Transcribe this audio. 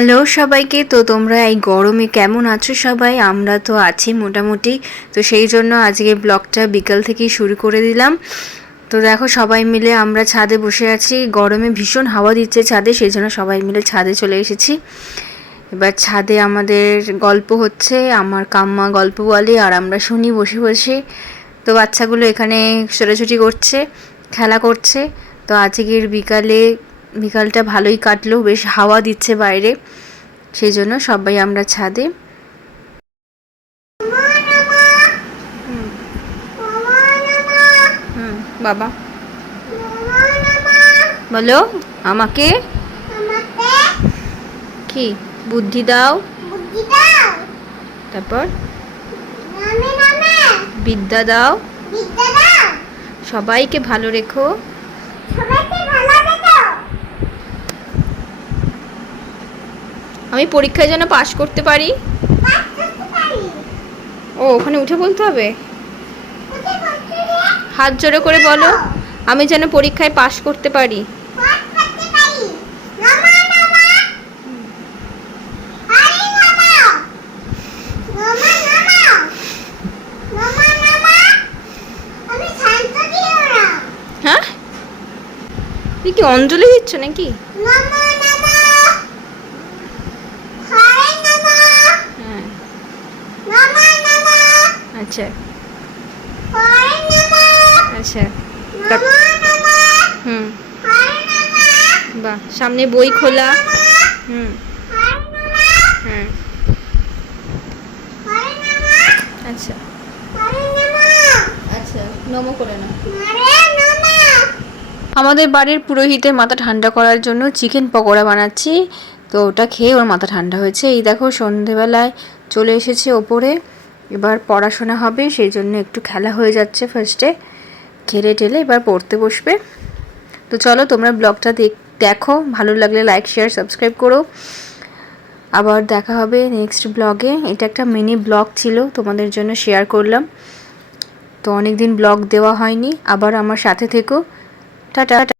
Hello সবাইকে। তো তোমরা এই গরমে কেমন আছো সবাই? আমরা তো আছি মোটামুটি। তো সেই জন্য আজকে ব্লগটা বিকাল থেকেই শুরু করে দিলাম। তো দেখো সবাই মিলে আমরা ছাদে বসে আছি, গরমে ভীষণ হাওয়া দিচ্ছে ছাদে, সেই জন্য সবাই মিলে ছাদে চলে এসেছি। এবার ছাদে আমাদের গল্প হচ্ছে, আমার কাম্মা গল্প বলে আর আমরা শুনি বসে বসে। তো বাচ্চাগুলো এখানে ছোটাছুটি করছে, খেলা করছে। তো আজকের বিকালটা ভালোই কাটলো, বেশ হাওয়া দিচ্ছে বাইরে, সেই জন্য সবাই আমরা ছাদে। বাবা বলো আমাকে কি বুদ্ধি দাও, তারপর বিদ্যা দাও, সবাইকে ভালো রেখো, আমি পরীক্ষায় যেন পাশ করতে পারি। ও ওখানে উঠে বলতে হবে, হাত জোড়ো করে বলো, আমি যেন পরীক্ষায় পাশ করতে পারি। হ্যাঁ, তুই কি অঞ্জলি দিচ্ছ নাকি? আচ্ছা আচ্ছা, বাহ, সামনে বই খোলা। হ্যাঁ আচ্ছা আচ্ছা, নমো করে না। আমাদের বাড়ির পুরোহিতের মাথা ঠান্ডা করার জন্য চিকেন পকোড়া বানাচ্ছি। তো ওটা খেয়ে ওর মাথা ঠান্ডা হয়েছে। এই দেখো সন্ধেবেলায় চলে এসেছে ওপরে, এবার পড়াশোনা হবে, সেই জন্য একটু খেলা হয়ে যাচ্ছে ফার্স্টে, খেলে টেলে এবার পড়তে বসবে। তো চলো তোমরা ব্লগটা দেখো, ভালো লাগলে লাইক শেয়ার সাবস্ক্রাইব করো। আবার দেখা হবে নেক্সট ব্লগে। এটা একটা মিনি ব্লগ ছিল, তোমাদের জন্য শেয়ার করলাম। তো অনেক দিন ব্লগ দেওয়া হয়নি, আবার আমার সাথে থেকো। টাটা।